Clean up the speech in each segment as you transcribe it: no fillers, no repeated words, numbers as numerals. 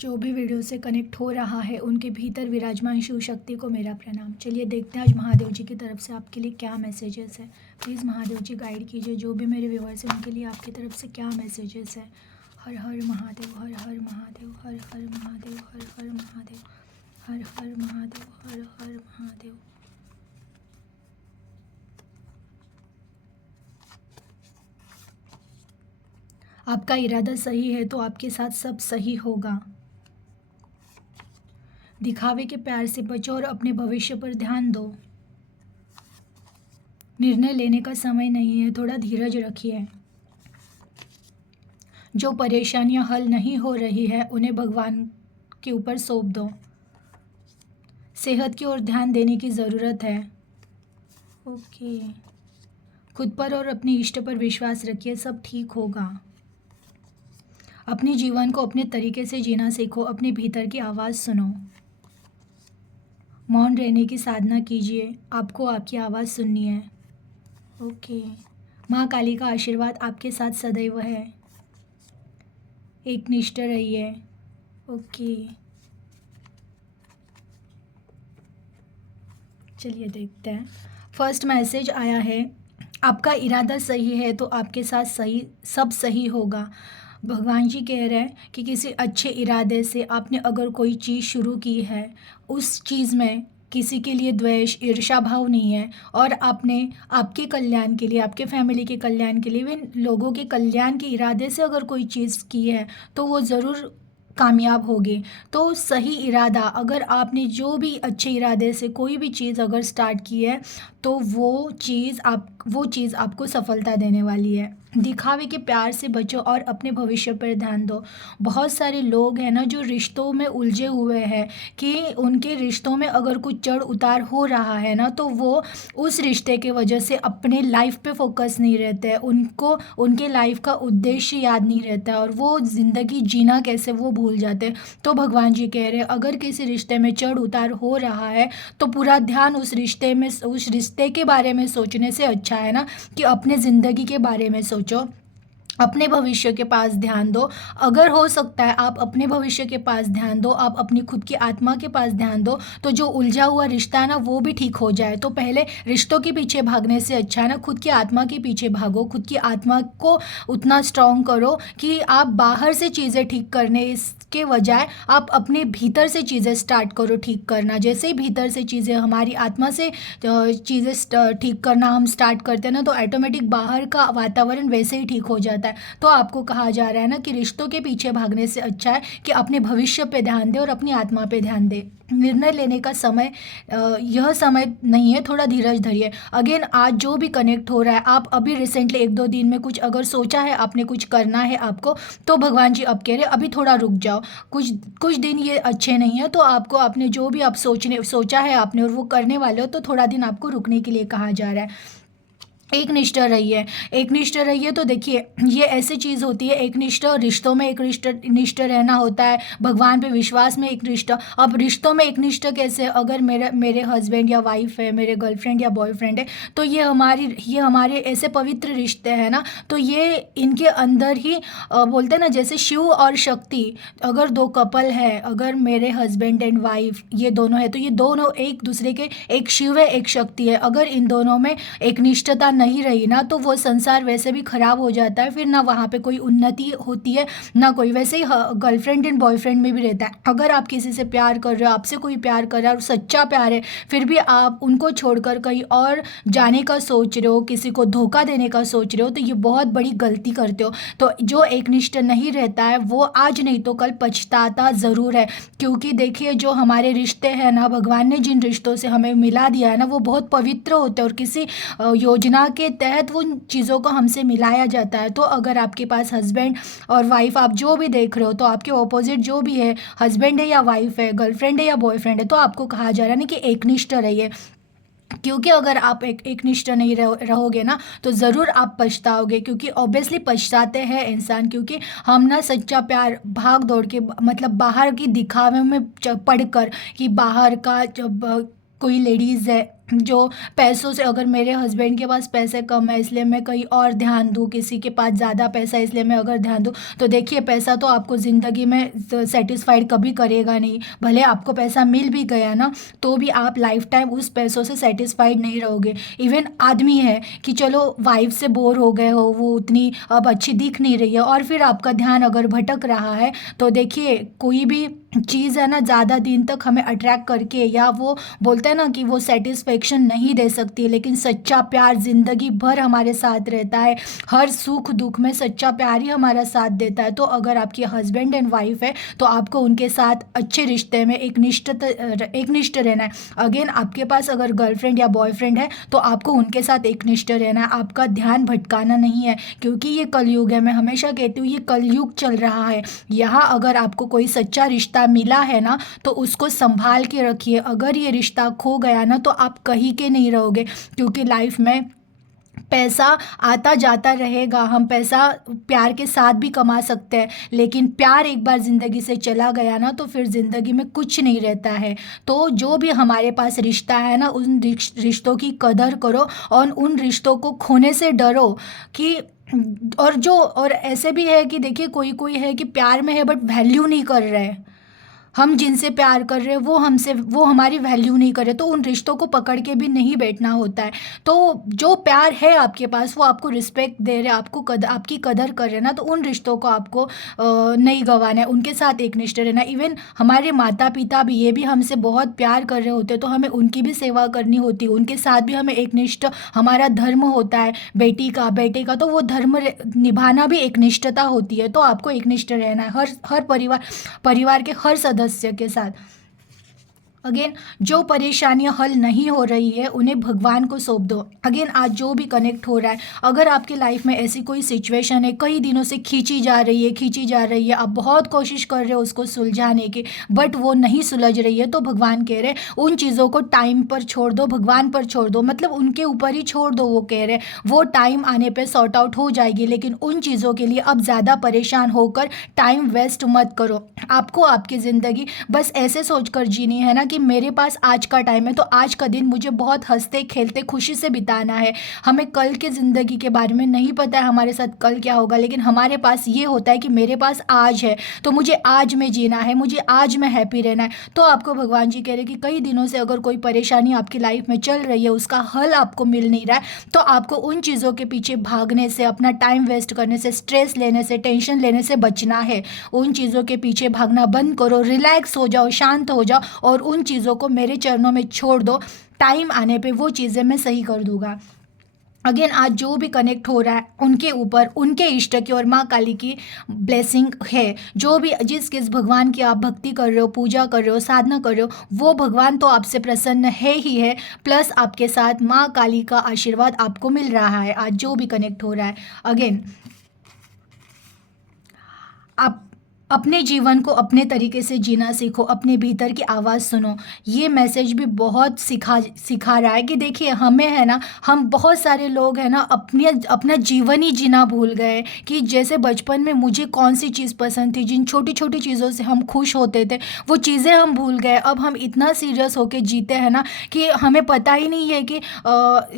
जो भी वीडियो से कनेक्ट हो रहा है उनके भीतर विराजमान शिव शक्ति को मेरा प्रणाम। चलिए देखते हैं आज महादेव जी की तरफ से आपके लिए क्या मैसेजेस है। प्लीज़ महादेव जी गाइड कीजिए जो भी मेरे व्यूअर्स हैं उनके लिए आपकी तरफ से क्या मैसेजेस है। हर हर महादेव, हर हर महादेव, हर हर महादेव, हर हर महादेव, हर हर महादेव, हर हर महादेव। आपका इरादा सही है तो आपके साथ सब सही होगा। दिखावे के प्यार से बचो और अपने भविष्य पर ध्यान दो। निर्णय लेने का समय नहीं है, थोड़ा धीरज रखिए। जो परेशानियां हल नहीं हो रही है उन्हें भगवान के ऊपर सौंप दो। सेहत की ओर ध्यान देने की ज़रूरत है। ओके। खुद पर और अपने इष्ट पर विश्वास रखिए, सब ठीक होगा। अपने जीवन को अपने तरीके से जीना सीखो, अपने भीतर की आवाज़ सुनो। मौन रहने की साधना कीजिए, आपको आपकी आवाज़ सुननी है। ओके। माँ काली का आशीर्वाद आपके साथ सदैव है। एकनिष्ठ रहिए। ओके। चलिए देखते हैं। फर्स्ट मैसेज आया है, आपका इरादा सही है तो आपके साथ सब सही होगा। भगवान जी कह रहे हैं कि किसी अच्छे इरादे से आपने अगर कोई चीज़ शुरू की है, उस चीज़ में किसी के लिए द्वेष ईर्ष्या भाव नहीं है और आपने आपके कल्याण के लिए, आपके फैमिली के कल्याण के लिए, विन लोगों के कल्याण के इरादे से अगर कोई चीज़ की है तो वो ज़रूर कामयाब होगी। तो सही इरादा, अगर आपने जो भी अच्छे इरादे से कोई भी चीज़ अगर स्टार्ट की है तो वो चीज़ आपको सफलता देने वाली है। दिखावे के प्यार से बचो और अपने भविष्य पर ध्यान दो। बहुत सारे लोग हैं ना जो रिश्तों में उलझे हुए हैं कि उनके रिश्तों में अगर कुछ चढ़ उतार हो रहा है ना तो वो उस रिश्ते के वजह से अपने लाइफ पे फोकस नहीं रहते हैं, उनको उनके लाइफ का उद्देश्य याद नहीं रहता है और वो ज़िंदगी जीना कैसे वो भूल जाते हैं। तो भगवान जी कह रहे हैं अगर किसी रिश्ते में चढ़ उतार हो रहा है तो पूरा ध्यान उस रिश्ते के बारे में सोचने से अच्छा है ना कि अपने ज़िंदगी के बारे में सोचो, अपने भविष्य के पास ध्यान दो। अगर हो सकता है आप अपने भविष्य के पास ध्यान दो, आप अपनी खुद की आत्मा के पास ध्यान दो, तो जो उलझा हुआ रिश्ता है ना वो भी ठीक हो जाए। तो पहले रिश्तों के पीछे भागने से अच्छा है ना खुद की आत्मा के पीछे भागो, खुद की आत्मा को उतना स्ट्रांग करो कि आप बाहर से चीज़ें ठीक करने इसके बजाय आप अपने भीतर से चीज़ें स्टार्ट करो ठीक करना। जैसे ही भीतर से चीज़ें, हमारी आत्मा से चीज़ें ठीक करना हम स्टार्ट करते हैं ना तो ऑटोमेटिक बाहर का वातावरण वैसे ही ठीक हो जाता है। तो आपको कहा जा रहा है ना कि रिश्तों के पीछे भागने से अच्छा है कि अपने भविष्य पे ध्यान दे और अपनी आत्मा पे ध्यान दे। निर्णय लेने का समय यह समय नहीं है, थोड़ा धीरज धरिए। अगेन आज जो भी कनेक्ट हो रहा है, आप अभी रिसेंटली 1-2 दिन में कुछ अगर सोचा है, आपने कुछ करना है आपको, तो भगवान जी अब कह रहे अभी थोड़ा रुक जाओ। कुछ कुछ दिन ये अच्छे नहीं है तो आपको आपने जो भी आप सोचा है आपने और वो करने वाले हो तो थोड़ा दिन आपको रुकने के लिए कहा जा रहा है। एकनिष्ठ रहिए, एकनिष्ठ रहिए। तो देखिए ये ऐसी चीज़ होती है, एकनिष्ठ रिश्तों में एकनिष्ठ रहना होता है, भगवान पे विश्वास में एकनिष्ठ। अब रिश्तों में एकनिष्ठ कैसे, अगर मेरे हस्बैंड या वाइफ है, मेरे गर्लफ्रेंड या बॉयफ्रेंड है, तो ये हमारे ऐसे पवित्र रिश्ते हैं ना, तो ये इनके अंदर ही बोलते हैं ना जैसे शिव और शक्ति, अगर दो कपल है, अगर मेरे हस्बैंड एंड वाइफ ये दोनों है तो ये दोनों एक दूसरे के, एक शिव है एक शक्ति है। अगर इन दोनों में एकनिष्ठता नहीं रही ना तो वो संसार वैसे भी खराब हो जाता है, फिर ना वहाँ पे कोई उन्नति होती है ना कोई। वैसे ही गर्लफ्रेंड एंड बॉयफ्रेंड में भी रहता है, अगर आप किसी से प्यार कर रहे हो, आपसे कोई प्यार कर रहा है और सच्चा प्यार है, फिर भी आप उनको छोड़कर कहीं और जाने का सोच रहे हो, किसी को धोखा देने का सोच रहे हो, तो ये बहुत बड़ी गलती करते हो। तो जो एकनिष्ठ नहीं रहता है वो आज नहीं तो कल पछताता ज़रूर है, क्योंकि देखिए जो हमारे रिश्ते हैं ना, भगवान ने जिन रिश्तों से हमें मिला दिया है ना वो बहुत पवित्र होते हैं और किसी योजना के तहत उन चीज़ों को हमसे मिलाया जाता है। तो अगर आपके पास हस्बैंड और वाइफ, आप जो भी देख रहे हो, तो आपके ऑपोजिट जो भी है, हस्बैंड है या वाइफ है, गर्लफ्रेंड है या बॉयफ्रेंड है, तो आपको कहा जा रहा है ना कि एकनिष्ठ रहिए। क्योंकि अगर आप एकनिष्ठ नहीं रहोगे ना तो ज़रूर आप पछताओगे, क्योंकि ऑब्वियसली पछताते हैं इंसान, क्योंकि हम ना सच्चा प्यार भाग दौड़ के, मतलब बाहर की दिखावे में पढ़कर कि बाहर का जब कोई लेडीज़ है जो पैसों से, अगर मेरे हस्बैंड के पास पैसे कम है इसलिए मैं कहीं और ध्यान दूँ, किसी के पास ज़्यादा पैसा है इसलिए मैं अगर ध्यान दूँ, तो देखिए पैसा तो आपको ज़िंदगी में सेटिस्फाइड कभी करेगा नहीं। भले आपको पैसा मिल भी गया ना, तो भी आप लाइफ टाइम उस पैसों से सेटिस्फाइड नहीं रहोगे। इवन आदमी है कि चलो वाइफ से बोर हो गए हो, वो उतनी अब अच्छी दिख नहीं रही है, और फिर आपका ध्यान अगर भटक रहा है, तो देखिए कोई भी चीज़ है ना ज़्यादा दिन तक हमें अट्रैक्ट करके, या वो बोलते हैं ना कि वो सेटिस्फेक्शन नहीं दे सकती, लेकिन सच्चा प्यार ज़िंदगी भर हमारे साथ रहता है। हर सुख दुख में सच्चा प्यार ही हमारा साथ देता है। तो अगर आपकी हस्बैंड एंड वाइफ है तो आपको उनके साथ अच्छे रिश्ते में एक निष्ठ रहना है। अगेन आपके पास अगर गर्लफ्रेंड या बॉयफ्रेंड है तो आपको उनके साथ एकनिष्ठ रहना है, आपका ध्यान भटकाना नहीं है, क्योंकि ये कलयुग है। मैं हमेशा कहती हूँ ये कलयुग चल रहा है। यहाँ अगर आपको कोई सच्चा रिश्ता मिला है ना, तो उसको संभाल के रखिए। अगर ये रिश्ता खो गया ना, तो आप कहीं के नहीं रहोगे, क्योंकि लाइफ में पैसा आता जाता रहेगा। हम पैसा प्यार के साथ भी कमा सकते हैं, लेकिन प्यार एक बार ज़िंदगी से चला गया ना, तो फिर ज़िंदगी में कुछ नहीं रहता है। तो जो भी हमारे पास रिश्ता है ना, उन रिश्तों की कदर करो और उन रिश्तों को खोने से डरो कि, और ऐसे भी है कि देखिए कोई कोई है कि प्यार में है बट वैल्यू नहीं कर रहे हैं। हम जिनसे प्यार कर रहे हैं वो हमारी वैल्यू नहीं कर रहे, तो उन रिश्तों को पकड़ के भी नहीं बैठना होता है। तो जो प्यार है आपके पास वो आपको रिस्पेक्ट दे रहे, आपकी कदर कर रहे हैं ना, तो उन रिश्तों को आपको नहीं गंवाना है, उनके साथ एकनिष्ठ रहना। इवन हमारे माता पिता भी, ये भी हमसे बहुत प्यार कर रहे होते, तो हमें उनकी भी सेवा करनी होती है, उनके साथ भी हमें एकनिष्ठ, हमारा धर्म होता है बेटी का बेटे का, तो वो धर्म निभाना भी एकनिष्ठता होती है। तो आपको एकनिष्ठ रहना है हर परिवार के हर सदस्य के साथ। अगेन जो परेशानियां हल नहीं हो रही है उन्हें भगवान को सौंप दो। अगेन आज जो भी कनेक्ट हो रहा है, अगर आपके लाइफ में ऐसी कोई सिचुएशन है कई दिनों से खींची जा रही है, आप बहुत कोशिश कर रहे हो उसको सुलझाने की, बट वो नहीं सुलझ रही है, तो भगवान कह रहे हैं उन चीज़ों को टाइम पर छोड़ दो, भगवान पर छोड़ दो, मतलब उनके ऊपर ही छोड़ दो। वो कह रहे हैं वो टाइम आने पर सॉर्ट आउट हो जाएगी, लेकिन उन चीज़ों के लिए अब ज़्यादा परेशान होकर टाइम वेस्ट मत करो। आपको आपकी ज़िंदगी बस ऐसे सोचकर जीनी है ना कि मेरे पास आज का टाइम है, तो आज का दिन मुझे बहुत हंसते खेलते खुशी से बिताना है। हमें कल के ज़िंदगी के बारे में नहीं पता है हमारे साथ कल क्या होगा, लेकिन हमारे पास ये होता है कि मेरे पास आज है, तो मुझे आज में जीना है, मुझे आज में हैप्पी रहना है। तो आपको भगवान जी कह रहे हैं कि कई दिनों से अगर कोई परेशानी आपकी लाइफ में चल रही है, उसका हल आपको मिल नहीं रहा है, तो आपको उन चीज़ों के पीछे भागने से, अपना टाइम वेस्ट करने से, स्ट्रेस लेने से, टेंशन लेने से बचना है। उन चीज़ों के पीछे भागना बंद करो, रिलैक्स हो जाओ, शांत हो जाओ, और उन चीज़ों को मेरे चरणों में छोड़ दो। टाइम आने पे वो चीज़ें मैं सही कर दूंगा। अगेन आज जो भी कनेक्ट हो रहा है उनके ऊपर, उनके इष्ट की और माँ काली की ब्लेसिंग है। जो भी जिस भगवान की आप भक्ति कर रहे हो, पूजा कर रहे हो, साधना कर रहे हो, वो भगवान तो आपसे प्रसन्न है ही है, प्लस आपके साथ माँ काली का आशीर्वाद आपको मिल रहा है आज जो भी कनेक्ट हो रहा है। अगेन आप अपने जीवन को अपने तरीके से जीना सीखो, अपने भीतर की आवाज़ सुनो। ये मैसेज भी बहुत सिखा रहा है कि देखिए हमें है ना, हम बहुत सारे लोग हैं ना अपना जीवन ही जीना भूल गए, कि जैसे बचपन में मुझे कौन सी चीज़ पसंद थी, जिन छोटी छोटी चीज़ों से हम खुश होते थे, वो चीज़ें हम भूल गए। अब हम इतना सीरियस होके जीते हैं ना कि हमें पता ही नहीं है कि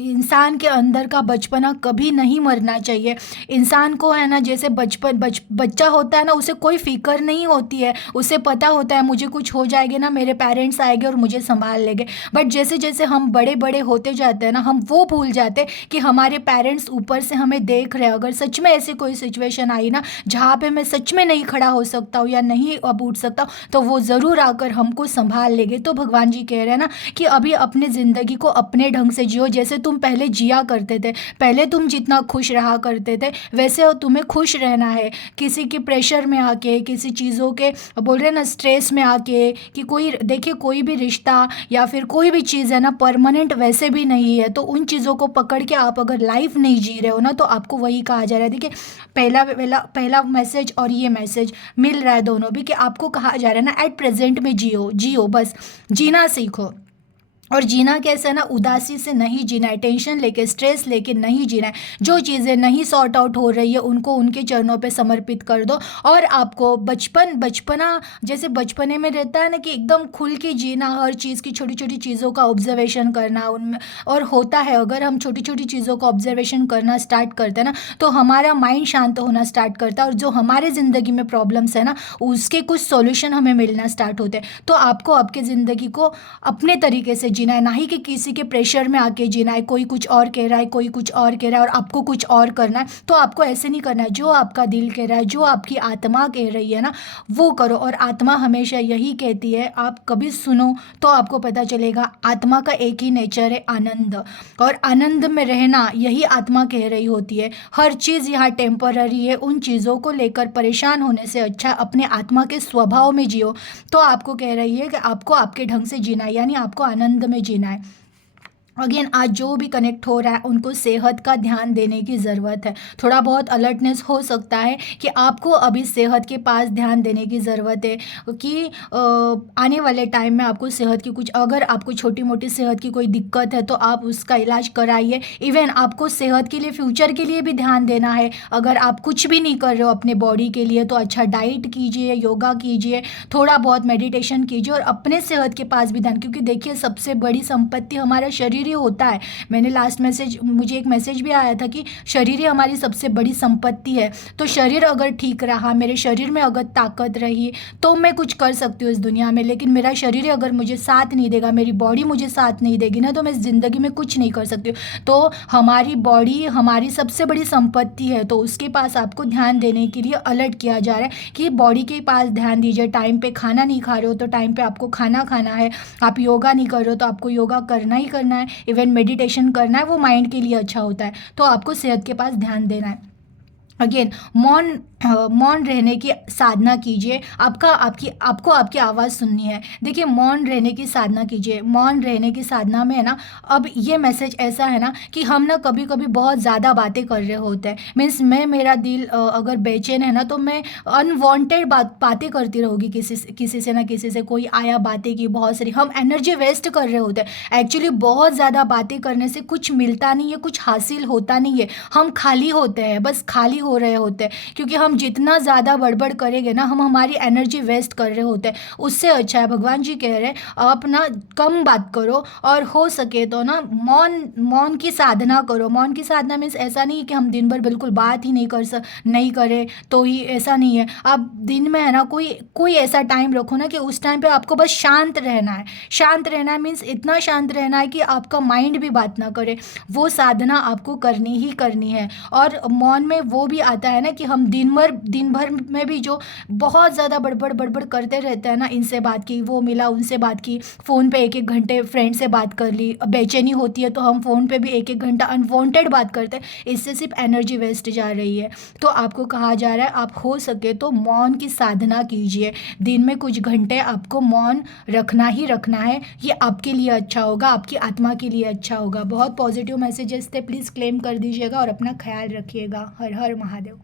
इंसान के अंदर का बचपना कभी नहीं मरना चाहिए। इंसान को है ना, जैसे बच्चा होता है ना, उसे कोई फिक्र नहीं होती है, उसे पता होता है मुझे कुछ हो जाएगा ना, मेरे पेरेंट्स आएंगे और मुझे संभाल लेंगे। बट जैसे जैसे हम बड़े बड़े होते जाते हैं ना, हम वो भूल जाते हैं कि हमारे पेरेंट्स ऊपर से हमें देख रहे हैं। अगर सच में ऐसी कोई सिचुएशन आई ना जहाँ पे मैं सच में नहीं खड़ा हो सकता हूँ या नहीं अब उठ सकता हूँ, तो वो ज़रूर आकर हमको संभाल लेंगे। तो भगवान जी कह रहे हैं ना कि अभी अपने ज़िंदगी को अपने ढंग से जियो, जैसे तुम पहले जिया करते थे। पहले तुम जितना खुश रहा करते थे वैसे तुम्हें खुश रहना है। किसी के प्रेशर में आके, किसी चीज़ों के बोल रहे हैं ना स्ट्रेस में आके, कि कोई देखिए कोई भी रिश्ता या फिर कोई भी चीज़ है ना परमानेंट वैसे भी नहीं है। तो उन चीज़ों को पकड़ के आप अगर लाइफ नहीं जी रहे हो ना, तो आपको वही कहा जा रहा है। देखिए पहला मैसेज और ये मैसेज मिल रहा है दोनों भी, कि आपको कहा जा रहा है ना एट प्रेजेंट में जियो, बस जीना सीखो। और जीना कैसे है ना, उदासी से नहीं जीना है, टेंशन लेके, स्ट्रेस लेके नहीं जीना है। जो चीज़ें नहीं सॉर्ट आउट हो रही है उनको उनके चरणों पे समर्पित कर दो। और आपको बचपना जैसे बचपने में रहता है ना कि एकदम खुल के जीना, हर चीज़ की छोटी छोटी चीज़ों का ऑब्जर्वेशन करना उनमें। और होता है, अगर हम छोटी छोटी चीज़ों का ऑब्जर्वेशन करना स्टार्ट करते हैं ना तो हमारा माइंड शांत होना स्टार्ट करता है, और जो हमारे ज़िंदगी में प्रॉब्लम्स है ना उसके कुछ सॉल्यूशन हमें मिलना स्टार्ट होते हैं। तो आपको आपके ज़िंदगी को अपने तरीके से जीना है, ना ही कि किसी के प्रेशर में आके जीना है। कोई कुछ और कह रहा है, कोई कुछ और कह रहा है और आपको कुछ और करना है, तो आपको ऐसे नहीं करना है। जो आपका दिल कह रहा है, जो आपकी आत्मा कह रही है ना, वो करो। और आत्मा हमेशा यही कहती है, आप कभी सुनो तो आपको पता चलेगा, आत्मा का एक ही नेचर है, आनंद। और आनंद में रहना यही आत्मा कह रही होती है। हर चीज़ यहाँ टेम्पररी है, उन चीज़ों को लेकर परेशान होने से अच्छा अपने आत्मा के स्वभाव में जियो। तो आपको कह रही है कि आपको आपके ढंग से जीना है, यानी आपको आनंद में जीना है। अगेन, आज जो भी कनेक्ट हो रहा है उनको सेहत का ध्यान देने की ज़रूरत है। थोड़ा बहुत अलर्टनेस हो सकता है कि आपको अभी सेहत के पास ध्यान देने की ज़रूरत है, कि आने वाले टाइम में आपको सेहत की कुछ, अगर आपको छोटी मोटी सेहत की कोई दिक्कत है तो आप उसका इलाज कराइए। इवन आपको सेहत के लिए, फ्यूचर के लिए भी ध्यान देना है। अगर आप कुछ भी नहीं कर रहे हो अपने बॉडी के लिए तो अच्छा डाइट कीजिए, योगा कीजिए, थोड़ा बहुत मेडिटेशन कीजिए, और अपने सेहत के पास भी ध्यान, क्योंकि देखिए सबसे बड़ी संपत्ति हमारा शरीर ही होता है। मैंने लास्ट मैसेज, मुझे एक मैसेज भी आया था कि शरीर ही हमारी सबसे बड़ी संपत्ति है। तो शरीर अगर ठीक रहा, मेरे शरीर में अगर ताकत रही तो मैं कुछ कर सकती हूँ इस दुनिया में। लेकिन मेरा शरीर ही अगर मुझे साथ नहीं देगा, मेरी बॉडी मुझे साथ नहीं देगी ना, तो मैं ज़िंदगी में कुछ नहीं कर सकती हूँ। तो हमारी बॉडी हमारी सबसे बड़ी संपत्ति है, तो उसके पास आपको ध्यान देने के लिए अलर्ट किया जा रहा है कि बॉडी के पास ध्यान दीजिए। टाइम पे खाना नहीं खा रहे हो तो टाइम पे आपको खाना खाना है। आप योगा नहीं कर रहे हो तो आपको योगा करना ही करना है। इवन मेडिटेशन करना है, वो माइंड के लिए अच्छा होता है। तो आपको सेहत के पास ध्यान देना है। अगेन, मौन रहने की साधना कीजिए। आपको आपकी आवाज़ सुननी है। देखिए, मौन रहने की साधना कीजिए। मौन रहने की साधना में है ना, अब ये मैसेज ऐसा है ना कि हम ना कभी कभी बहुत ज़्यादा बातें कर रहे होते हैं। मीन्स मेरा दिल अगर बेचैन है ना तो मैं अनवांटेड बातें करती रहूँगी, किसी से ना किसी से, कोई आया बातें की बहुत सारी, हम एनर्जी वेस्ट कर रहे होते हैं। एक्चुअली बहुत ज़्यादा बातें करने से कुछ मिलता नहीं है, कुछ हासिल होता नहीं है। हम खाली होते हैं, बस खाली हो रहे होते हैं, क्योंकि हम जितना ज़्यादा बड़बड़ करेंगे ना, हम हमारी एनर्जी वेस्ट कर रहे होते हैं। उससे अच्छा है, भगवान जी कह रहे हैं, आप ना कम बात करो, और हो सके तो ना मौन की साधना करो। मौन की साधना मीन्स ऐसा नहीं है कि हम दिन भर बिल्कुल बात ही नहीं करें तो ही, ऐसा नहीं है। आप दिन में है ना कोई ऐसा टाइम रखो ना कि उस टाइम पे आपको बस शांत रहना है। शांत रहना है मीन्स इतना शांत रहना है कि आपका माइंड भी बात ना करे। वो साधना आपको करनी ही करनी है। और मौन में वो भी आता है ना कि हम दिन भर में भी जो बहुत ज़्यादा बड़बड़ करते रहते हैं ना, इनसे बात की, वो मिला, उनसे बात की, फ़ोन पे एक एक घंटे फ्रेंड से बात कर ली, बेचैनी होती है तो हम फ़ोन पे भी एक एक घंटा अनवांटेड बात करते हैं। इससे सिर्फ एनर्जी वेस्ट जा रही है। तो आपको कहा जा रहा है, आप हो सके तो मौन की साधना कीजिए। दिन में कुछ घंटे आपको मौन रखना ही रखना है। ये आपके लिए अच्छा होगा, आपकी आत्मा के लिए अच्छा होगा। बहुत पॉजिटिव मैसेजेस थे, प्लीज़ क्लेम कर दीजिएगा और अपना ख्याल रखिएगा। हर हर महादेव।